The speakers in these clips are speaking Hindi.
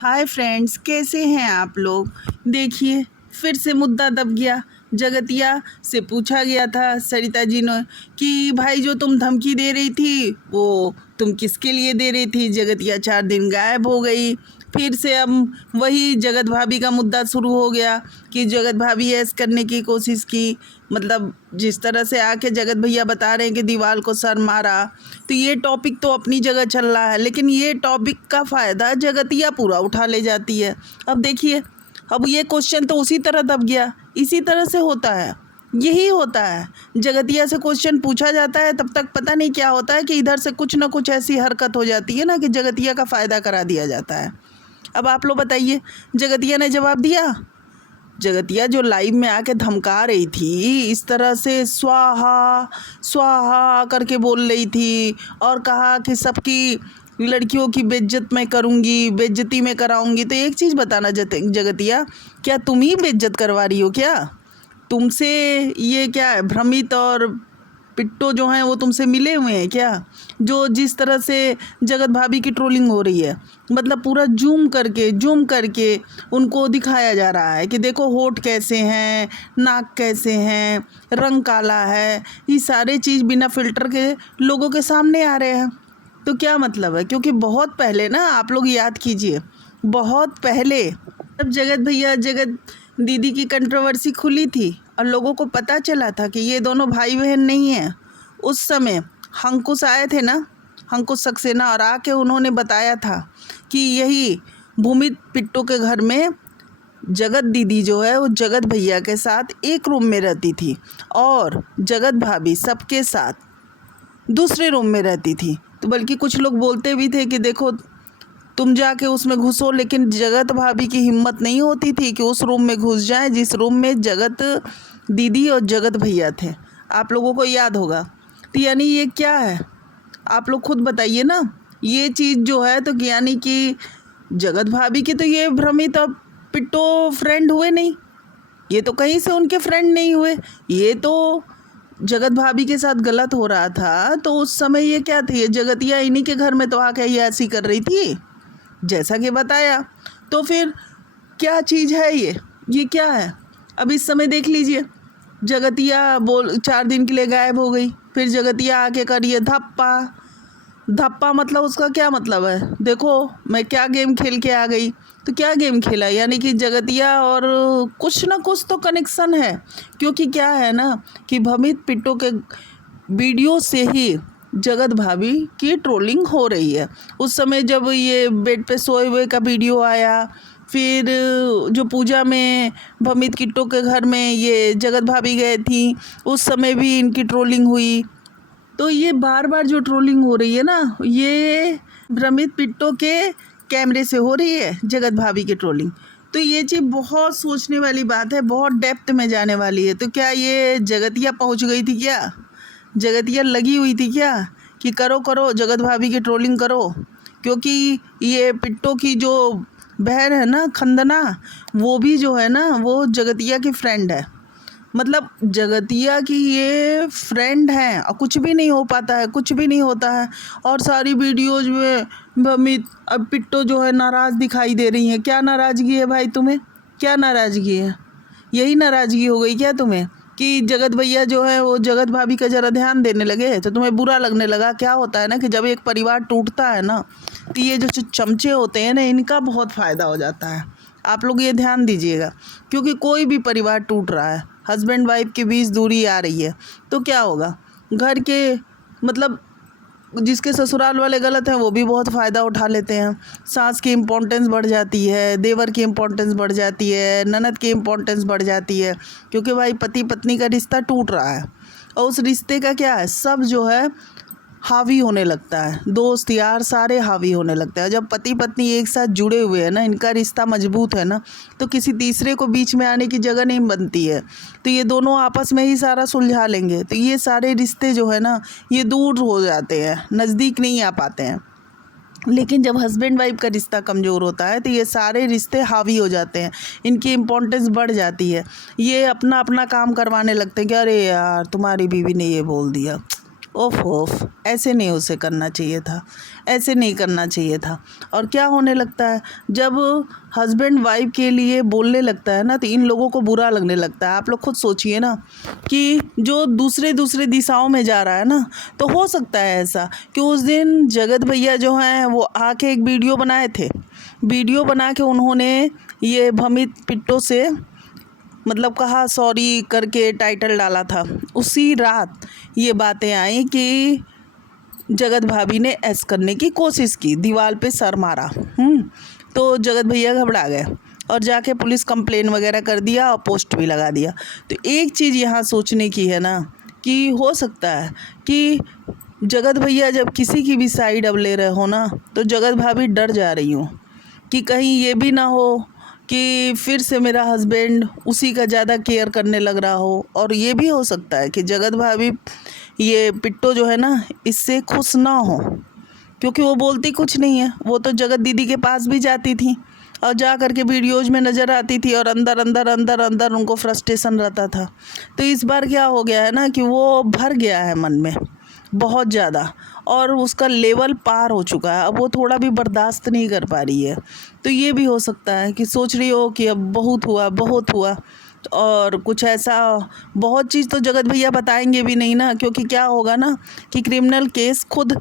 हाय फ्रेंड्स, कैसे हैं आप लोग। देखिए, फिर से मुद्दा दब गया। जगतिया से पूछा गया था सरिता जी ने कि भाई जो तुम धमकी दे रही थी वो तुम किसके लिए दे रही थी। जगतिया 4 दिन गायब हो गई। फिर से अब वही जगत भाभी का मुद्दा शुरू हो गया कि जगत भाभी ऐस करने की कोशिश की। मतलब जिस तरह से आके जगत भैया बता रहे हैं कि दीवार को सर मारा, तो ये टॉपिक तो अपनी जगह चल रहा है, लेकिन ये टॉपिक का फ़ायदा जगतिया पूरा उठा ले जाती है। अब देखिए, अब ये क्वेश्चन तो उसी तरह दब गया। इसी तरह से होता है, यही होता है। जगतिया से क्वेश्चन पूछा जाता है, तब तक पता नहीं क्या होता है कि इधर से कुछ ना कुछ ऐसी हरकत हो जाती है ना कि जगतिया का फ़ायदा करा दिया जाता है। अब आप लोग बताइए, जगतिया ने जवाब दिया। जगतिया जो लाइव में आके धमका रही थी, इस तरह से स्वाहा स्वाहा करके बोल रही थी और कहा कि सबकी लड़कियों की बेइज्जत मैं करूँगी, बेइज्जती मैं कराऊँगी। तो एक चीज़ बताना जगतिया, क्या तुम ही बेइज्जत करवा रही हो क्या? तुमसे ये क्या है, भ्रमित और पिट्टो जो हैं वो तुमसे मिले हुए हैं क्या? जो जिस तरह से जगत भाभी की ट्रोलिंग हो रही है, मतलब पूरा जूम करके उनको दिखाया जा रहा है कि देखो होठ कैसे हैं, नाक कैसे हैं, रंग काला है। ये सारे चीज़ बिना फ़िल्टर के लोगों के सामने आ रहे हैं। तो क्या मतलब है? क्योंकि बहुत पहले ना, आप लोग याद कीजिए, बहुत पहले जब जगत दीदी की कंट्रोवर्सी खुली थी और लोगों को पता चला था कि ये दोनों भाई बहन नहीं हैं, उस समय अंकुश आए थे ना, अंकुश सक्सेना, और आके उन्होंने बताया था कि यही भूमि पिट्टू के घर में जगत दीदी जो है वो जगत भैया के साथ एक रूम में रहती थी और जगत भाभी सबके साथ दूसरे रूम में रहती थी। तो बल्कि कुछ लोग बोलते भी थे कि देखो तुम जाके उसमें घुसो, लेकिन जगत भाभी की हिम्मत नहीं होती थी कि उस रूम में घुस जाए जिस रूम में जगत दीदी और जगत भैया थे। आप लोगों को याद होगा। तो यानी ये क्या है, आप लोग खुद बताइए ना। ये चीज़ जो है, तो यानी कि जगत भाभी की तो ये भ्रमित और पिट्टो फ्रेंड हुए नहीं, ये तो कहीं से उनके फ्रेंड नहीं हुए। ये तो जगत भाभी के साथ गलत हो रहा था तो उस समय ये क्या थी, ये जगतिया इन्हीं के घर में तो आके ये ऐसी कर रही थी जैसा कि बताया। तो फिर क्या चीज़ है ये क्या है? अब इस समय देख लीजिए, जगतिया बोल 4 दिन के लिए गायब हो गई, फिर जगतिया आके करिए धप्पा धप्पा। मतलब उसका क्या मतलब है? देखो मैं क्या गेम खेल के आ गई। तो क्या गेम खेला, यानी कि जगतिया और कुछ ना कुछ तो कनेक्शन है। क्योंकि क्या है ना कि भमित पिट्टो के वीडियो से ही जगत भाभी की ट्रोलिंग हो रही है। उस समय जब ये बेड पे सोए हुए का वीडियो आया, फिर जो पूजा में भमित किट्टो के घर में ये जगत भाभी गए थी, उस समय भी इनकी ट्रोलिंग हुई। तो ये बार बार जो ट्रोलिंग हो रही है ना, ये भ्रमित पिट्टो के कैमरे से हो रही है, जगत भाभी की ट्रोलिंग। तो ये चीज़ बहुत सोचने वाली बात है, बहुत डेप्थ में जाने वाली है। तो क्या ये जगतिया पहुंच गई थी क्या? जगतिया लगी हुई थी क्या कि करो करो जगत भाभी की ट्रोलिंग करो? क्योंकि ये पिट्टो की जो बहन है ना, खंदना, वो भी जो है ना वो जगतिया की फ्रेंड है। मतलब जगतिया की ये फ्रेंड हैं और कुछ भी नहीं हो पाता है, कुछ भी नहीं होता है। और सारी वीडियोज में भमित अब पिट्टो जो है नाराज़ दिखाई दे रही हैं। क्या नाराज़गी है भाई तुम्हें? क्या नाराज़गी है? यही नाराज़गी हो गई क्या तुम्हें कि जगत भैया जो है वो जगत भाभी का ज़रा ध्यान देने लगे तो तुम्हें बुरा लगने लगा? क्या होता है ना कि जब एक परिवार टूटता है ना, तो ये जो चमचे होते हैं ना, इनका बहुत फ़ायदा हो जाता है। आप लोग ये ध्यान दीजिएगा, क्योंकि कोई भी परिवार टूट रहा है, हस्बैंड वाइफ के बीच दूरी आ रही है, तो क्या होगा? घर के मतलब जिसके ससुराल वाले गलत हैं वो भी बहुत फ़ायदा उठा लेते हैं। सास की इम्पोर्टेंस बढ़ जाती है, देवर की इम्पोर्टेंस बढ़ जाती है, ननद की इम्पोर्टेंस बढ़ जाती है, क्योंकि भाई पति पत्नी का रिश्ता टूट रहा है और उस रिश्ते का क्या है, सब जो है हावी होने लगता है। दोस्त यार सारे हावी होने लगते हैं। जब पति पत्नी एक साथ जुड़े हुए हैं ना, इनका रिश्ता मजबूत है ना, तो किसी तीसरे को बीच में आने की जगह नहीं बनती है। तो ये दोनों आपस में ही सारा सुलझा लेंगे, तो ये सारे रिश्ते जो है ना ये दूर हो जाते हैं, नज़दीक नहीं आ पाते हैं। लेकिन जब हस्बैंड वाइफ का रिश्ता कमज़ोर होता है तो ये सारे रिश्ते हावी हो जाते हैं, इनकी इम्पोर्टेंस बढ़ जाती है। ये अपना अपना काम करवाने लगते हैं कि अरे यार तुम्हारी बीवी ने ये बोल दिया, ओफ ओफ, ऐसे नहीं उसे करना चाहिए था, ऐसे नहीं करना चाहिए था। और क्या होने लगता है जब हस्बैंड वाइफ के लिए बोलने लगता है ना, तो इन लोगों को बुरा लगने लगता है। आप लोग खुद सोचिए ना कि जो दूसरे दूसरे दिशाओं में जा रहा है ना, तो हो सकता है ऐसा कि उस दिन जगत भैया जो हैं वो आके एक वीडियो बनाए थे। वीडियो बना के उन्होंने ये भमित पिट्टो से मतलब कहा सॉरी करके टाइटल डाला था। उसी रात ये बातें आई कि जगत भाभी ने ऐस करने की कोशिश की, दीवार पे सर मारा। तो जगत भैया घबरा गए और जाके पुलिस कंप्लेन वगैरह कर दिया और पोस्ट भी लगा दिया। तो एक चीज़ यहाँ सोचने की है ना कि हो सकता है कि जगत भैया जब किसी की भी साइड अब ले रहे हो ना, तो जगत भाभी डर जा रही हूँ कि कहीं ये भी ना हो कि फिर से मेरा हस्बैंड उसी का ज़्यादा केयर करने लग रहा हो। और ये भी हो सकता है कि जगत भाभी ये पिट्टो जो है ना इससे खुश ना हो, क्योंकि वो बोलती कुछ नहीं है। वो तो जगत दीदी के पास भी जाती थी और जा कर के वीडियोज में नज़र आती थी और अंदर अंदर अंदर अंदर उनको फ्रस्ट्रेशन रहता था। तो इस बार क्या हो गया है ना कि वो भर गया है मन में बहुत ज़्यादा और उसका लेवल पार हो चुका है। अब वो थोड़ा भी बर्दाश्त नहीं कर पा रही है। तो ये भी हो सकता है कि सोच रही हो कि अब बहुत हुआ बहुत हुआ, और कुछ ऐसा बहुत चीज़ तो जगत भैया बताएंगे भी नहीं ना, क्योंकि क्या होगा ना कि क्रिमिनल केस खुद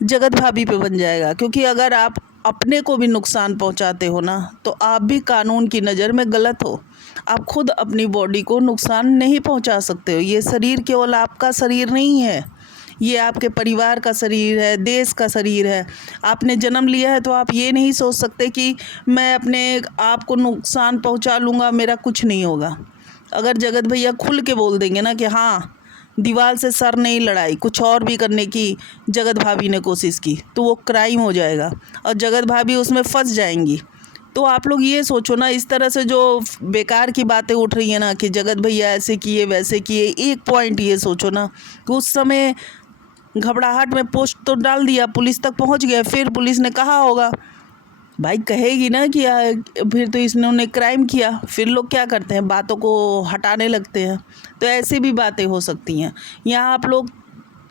जगत भाभी पे बन जाएगा। क्योंकि अगर आप अपने को भी नुकसान पहुंचाते हो ना, तो आप भी कानून की नज़र में गलत हो। आप खुद अपनी बॉडी को नुकसान नहीं पहुंचा सकते हो। ये शरीर केवल आपका शरीर नहीं है, ये आपके परिवार का शरीर है, देश का शरीर है। आपने जन्म लिया है तो आप ये नहीं सोच सकते कि मैं अपने आप को नुकसान पहुंचा लूँगा, मेरा कुछ नहीं होगा। अगर जगत भैया खुल के बोल देंगे ना कि हाँ दीवार से सर नहीं लड़ाई, कुछ और भी करने की जगत भाभी ने कोशिश की, तो वो क्राइम हो जाएगा और जगत भाभी उसमें फंस जाएंगी। तो आप लोग ये सोचो ना, इस तरह से जो बेकार की बातें उठ रही है ना कि जगत भैया ऐसे किए वैसे किए, एक पॉइंट ये सोचो ना कि उस समय घबराहट में पोस्ट तो डाल दिया, पुलिस तक पहुंच गए, फिर पुलिस ने कहा होगा, भाई कहेगी ना कि फिर तो इसने क्राइम किया। फिर लोग क्या करते हैं, बातों को हटाने लगते हैं। तो ऐसी भी बातें हो सकती हैं। यहाँ आप लोग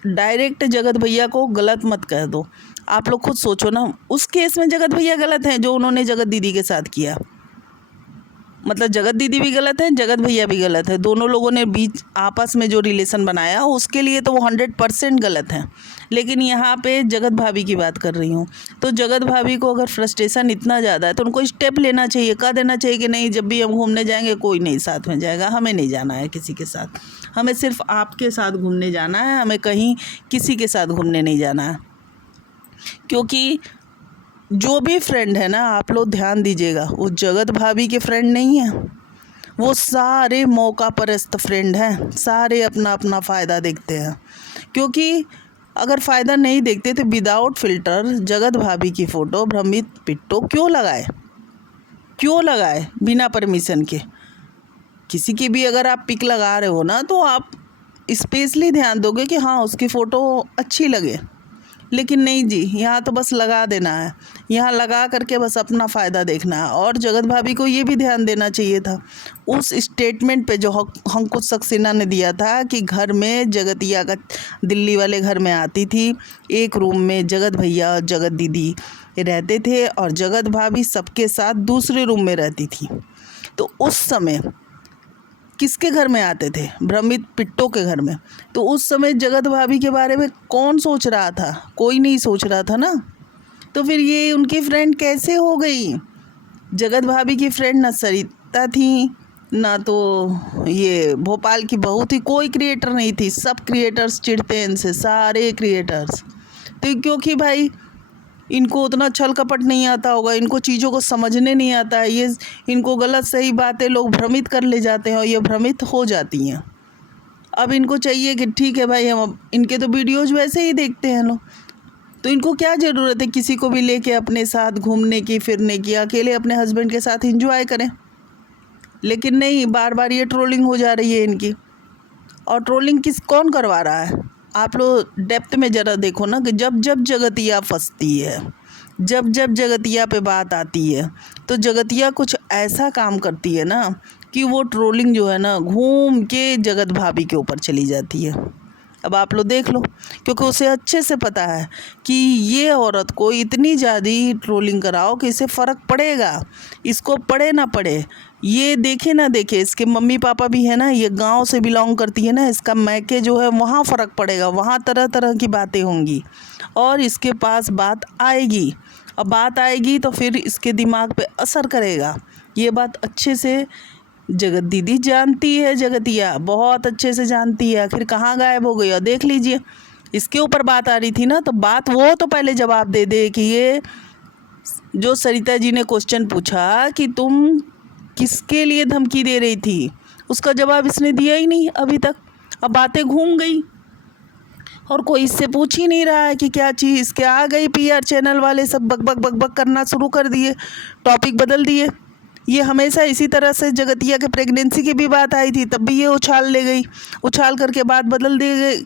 डायरेक्ट जगत भैया को गलत मत कह दो। आप लोग खुद सोचो ना, उस केस में जगत भैया गलत हैं जो उन्होंने जगत दीदी के साथ किया। मतलब जगत दीदी भी गलत है, जगत भैया भी गलत है। दोनों लोगों ने बीच आपस में जो रिलेशन बनाया उसके लिए तो वो 100% गलत हैं। लेकिन यहाँ पे जगत भाभी की बात कर रही हूँ। तो जगत भाभी को अगर फ्रस्ट्रेशन इतना ज़्यादा है तो उनको स्टेप लेना चाहिए, कह देना चाहिए कि नहीं, जब भी हम घूमने जाएंगे कोई नहीं साथ में जाएगा, हमें नहीं जाना है किसी के साथ, हमें सिर्फ आपके साथ घूमने जाना है, हमें कहीं किसी के साथ घूमने नहीं जाना है। क्योंकि जो भी फ्रेंड है ना, आप लोग ध्यान दीजिएगा, वो जगत भाभी के फ्रेंड नहीं है। वो सारे मौका परस्त फ्रेंड हैं, सारे अपना अपना फ़ायदा देखते हैं। क्योंकि अगर फ़ायदा नहीं देखते तो विदाउट फ़िल्टर जगत भाभी की फ़ोटो भ्रमित पिट्टो क्यों लगाए बिना परमिशन के। किसी की भी अगर आप पिक लगा रहे हो ना, तो आप स्पेशली ध्यान दोगे कि हाँ उसकी फ़ोटो अच्छी लगे। लेकिन नहीं जी, यहाँ तो बस लगा देना है, यहाँ लगा करके बस अपना फ़ायदा देखना है। और जगत भाभी को ये भी ध्यान देना चाहिए था उस स्टेटमेंट पे जो अंकुश सक्सेना ने दिया था कि घर में जगतिया का दिल्ली वाले घर में आती थी, एक रूम में जगत भैया और जगत दीदी रहते थे और जगत भाभी सबके साथ दूसरे रूम में रहती थी। तो उस समय किसके घर में आते थे, भ्रमित पिट्टो के घर में। तो उस समय जगत भाभी के बारे में कौन सोच रहा था, कोई नहीं सोच रहा था ना। तो फिर ये उनकी फ्रेंड कैसे हो गई। जगत भाभी की फ्रेंड ना सरिता थी, ना तो ये भोपाल की बहू थी, कोई क्रिएटर नहीं थी। सब क्रिएटर्स चिढ़ते हैं इनसे, सारे क्रिएटर्स। तो क्योंकि भाई इनको उतना छल कपट नहीं आता होगा, इनको चीज़ों को समझने नहीं आता है, ये इनको गलत सही बातें लोग भ्रमित कर ले जाते हैं और ये भ्रमित हो जाती हैं। अब इनको चाहिए कि ठीक है भाई, हम अब इनके तो वीडियोज़ वैसे ही देखते हैं लोग, तो इनको क्या ज़रूरत है किसी को भी लेके अपने साथ घूमने की फिरने की, अकेले अपने हस्बैंड के साथ एंजॉय करें। लेकिन नहीं, बार बार ये ट्रोलिंग हो जा रही है इनकी। और ट्रोलिंग कौन करवा रहा है, आप लोग डेप्थ में ज़रा देखो ना कि जब जब जगतिया फंसती है, जब जब जगतिया पे बात आती है, तो जगतिया कुछ ऐसा काम करती है ना कि वो ट्रोलिंग जो है ना घूम के जगत भाभी के ऊपर चली जाती है। अब आप लोग देख लो, क्योंकि उसे अच्छे से पता है कि ये औरत को इतनी ज़्यादा ट्रोलिंग कराओ कि इसे फ़र्क पड़ेगा, इसको पड़े ना पड़े, ये देखे ना देखे, इसके मम्मी पापा भी है ना, ये गांव से बिलोंग करती है ना, इसका मैके जो है वहाँ फ़र्क पड़ेगा, वहाँ तरह तरह की बातें होंगी और इसके पास बात आएगी। अब बात आएगी तो फिर इसके दिमाग पे असर करेगा। ये बात अच्छे से जगत दीदी जानती है, जगतिया बहुत अच्छे से जानती है। आखिर कहाँ गायब हो गई? और देख लीजिए, इसके ऊपर बात आ रही थी ना, तो बात वो तो पहले जवाब दे दे कि ये जो सरिता जी ने क्वेश्चन पूछा कि तुम किसके लिए धमकी दे रही थी, उसका जवाब इसने दिया ही नहीं अभी तक। अब बातें घूम गई और कोई इससे पूछ ही नहीं रहा है कि क्या चीज़। इसके आ गई पीआर चैनल वाले सब बक बक बक बक करना शुरू कर दिए, टॉपिक बदल दिए। ये हमेशा इसी तरह से, जगतिया के प्रेगनेंसी की भी बात आई थी तब भी ये उछाल ले गई, उछाल करके बात बदल दी गई।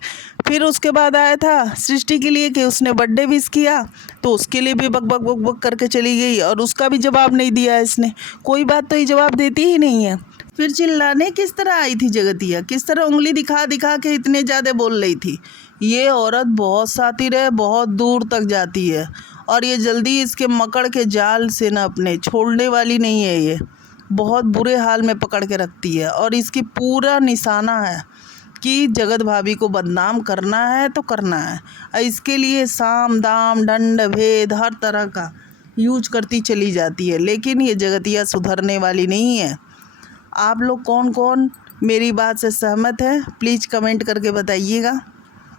फिर उसके बाद आया था सृष्टि के लिए कि उसने बर्थडे विश किया, तो उसके लिए भी बक बक बक बक करके चली गई और उसका भी जवाब नहीं दिया इसने। कोई बात तो ये जवाब देती ही नहीं है। फिर चिल्लाने किस तरह आई थी जगतिया, किस तरह उंगली दिखा दिखा के इतने ज़्यादा बोल रही थी। ये औरत बहुत शातिर है, बहुत दूर तक जाती है और ये जल्दी इसके मकड़ के जाल से ना अपने छोड़ने वाली नहीं है। ये बहुत बुरे हाल में पकड़ के रखती है और इसकी पूरा निशाना है कि जगत भाभी को बदनाम करना है तो करना है। और इसके लिए साम दाम दंड भेद हर तरह का यूज करती चली जाती है, लेकिन ये जगतिया सुधरने वाली नहीं है। आप लोग कौन कौन मेरी बात से सहमत है प्लीज़ कमेंट करके बताइएगा,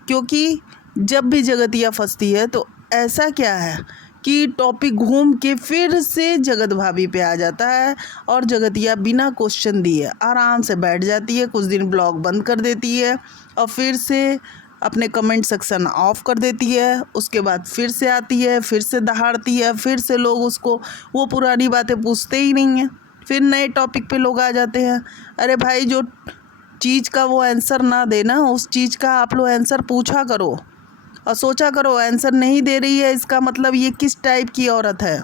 क्योंकि जब भी जगतिया फंसती है तो ऐसा क्या है कि टॉपिक घूम के फिर से जगत भाभी पे आ जाता है और जगतिया बिना क्वेश्चन दिए आराम से बैठ जाती है, कुछ दिन ब्लॉग बंद कर देती है और फिर से अपने कमेंट सेक्शन ऑफ कर देती है। उसके बाद फिर से आती है, फिर से दहाड़ती है, फिर से लोग उसको वो पुरानी बातें पूछते ही नहीं हैं, फिर नए टॉपिक पे लोग आ जाते हैं। अरे भाई, जो चीज़ का वो आंसर ना देना, उस चीज़ का आप लोग आंसर पूछा करो और सोचा करो। आंसर नहीं दे रही है इसका मतलब ये किस टाइप की औरत है।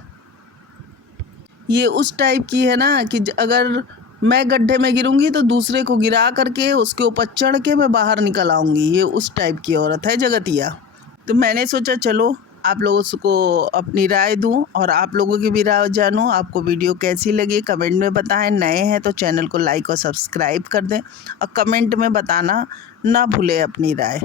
ये उस टाइप की है ना कि अगर मैं गड्ढे में गिरूंगी तो दूसरे को गिरा करके उसके ऊपर चढ़ के मैं बाहर निकल आऊँगी। ये उस टाइप की औरत है जगतिया। तो मैंने सोचा चलो आप लोगों को अपनी राय दूं और आप लोगों की भी राय जानूं। आपको वीडियो कैसी लगी कमेंट में बताएं। नए हैं तो चैनल को लाइक और सब्सक्राइब कर दें और कमेंट में बताना ना भूलें अपनी राय।